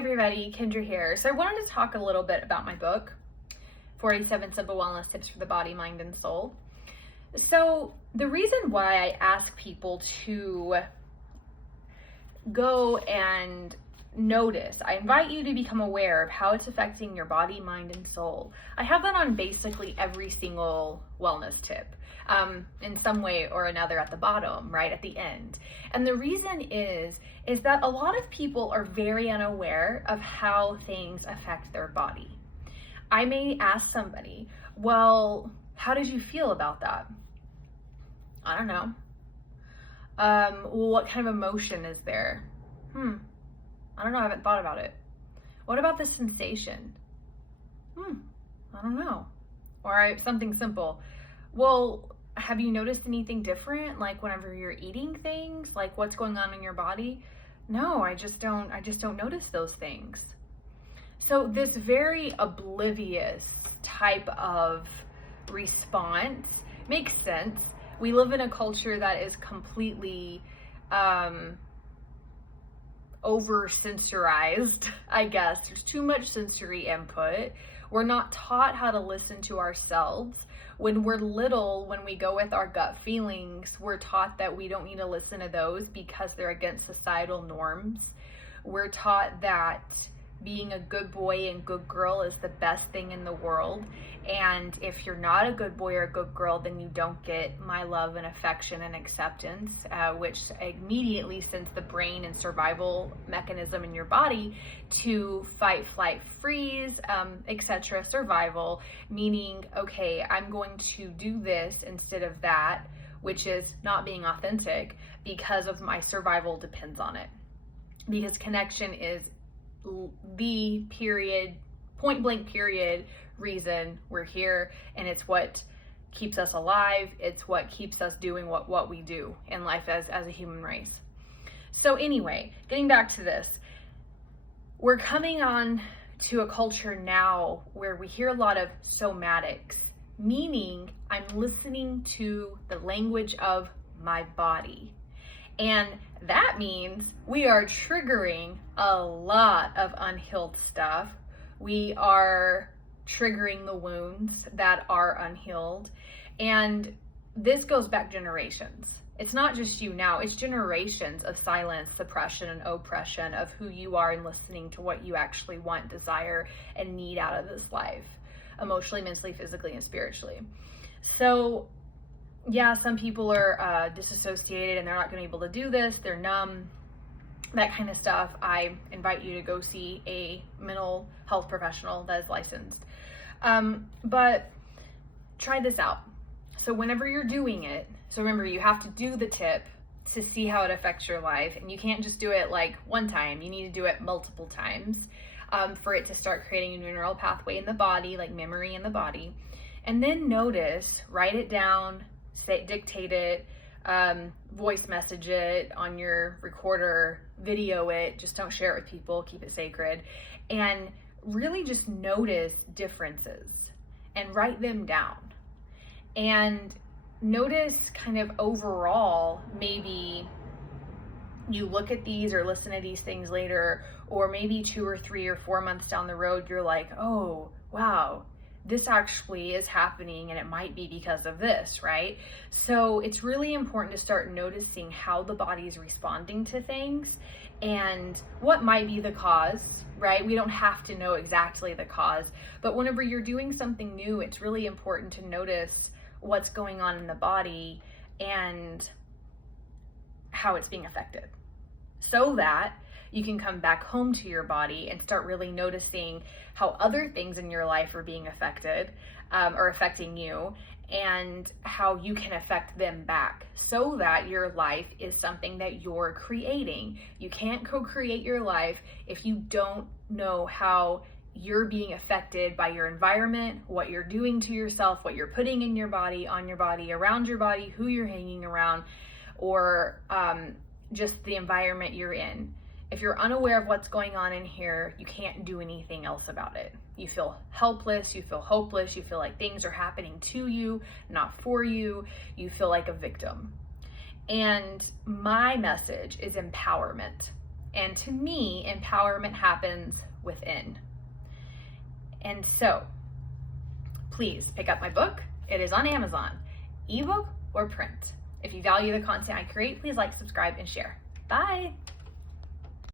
everybody, Kendra here. So I wanted to talk a little bit about my book, 47 Simple Wellness Tips for the Body, Mind, and Soul. So the reason why I ask people to go and notice, I invite you to become aware of how it's affecting your body, mind, and soul. I have that on basically every single wellness tip, in some way or another at the bottom, right at the end. And the reason is that a lot of people are very unaware of how things affect their body. I may ask somebody, well, how did you feel about that? I don't know. Well, what kind of emotion is there? I don't know, I haven't thought about it. What about the sensation? I don't know. Or something simple. Well, have you noticed anything different? Like whenever you're eating things, like what's going on in your body? No, I just don't notice those things. So this very oblivious type of response makes sense. We live in a culture that is completely over-sensorized, I guess. There's too much sensory input. We're not taught how to listen to ourselves. When we're little, when we go with our gut feelings, we're taught that we don't need to listen to those because they're against societal norms. We're taught that being a good boy and good girl is the best thing in the world. And if you're not a good boy or a good girl, then you don't get my love and affection and acceptance, which immediately sends the brain and survival mechanism in your body to fight, flight, freeze, etc. Survival, meaning, okay, I'm going to do this instead of that, which is not being authentic because of my survival depends on it. Because connection is the period, point blank period reason we're here, and it's what keeps us alive. It's what keeps us doing what we do in life as a human race. So anyway, getting back to this, we're coming on to a culture now where we hear a lot of somatics, meaning I'm listening to the language of my body. And that means we are triggering a lot of unhealed stuff. We are triggering the wounds that are unhealed. And this goes back generations. It's not just you now, it's generations of silence, suppression, and oppression of who you are and listening to what you actually want, desire, and need out of this life, emotionally, mentally, physically, and spiritually. So yeah, some people are disassociated and they're not going to be able to do this. They're numb, that kind of stuff. I invite you to go see a mental health professional that is licensed. But try this out. So whenever you're doing it, so remember, you have to do the tip to see how it affects your life. And you can't just do it like one time. You need to do it multiple times for it to start creating a new neural pathway in the body, like memory in the body. And then notice, write it down, dictate it, voice message it on your recorder, video it, just don't share it with people, keep it sacred, and really just notice differences and write them down. And notice kind of overall, maybe you look at these or listen to these things later, or maybe 2 or 3 or 4 months down the road, you're like, oh, wow, this actually is happening and it might be because of this, right? So it's really important to start noticing how the body is responding to things and what might be the cause, right? We don't have to know exactly the cause, but whenever you're doing something new, it's really important to notice what's going on in the body and how it's being affected, so that you can come back home to your body and start really noticing how other things in your life are being affected or affecting you, and how you can affect them back, so that your life is something that you're creating. You can't co-create your life if you don't know how you're being affected by your environment, what you're doing to yourself, what you're putting in your body, on your body, around your body, who you're hanging around, or just the environment you're in. If you're unaware of what's going on in here, you can't do anything else about it. You feel helpless, you feel hopeless, you feel like things are happening to you, not for you. You feel like a victim. And my message is empowerment. And to me, empowerment happens within. And so, please pick up my book. It is on Amazon, ebook or print. If you value the content I create, please like, subscribe, and share. Bye.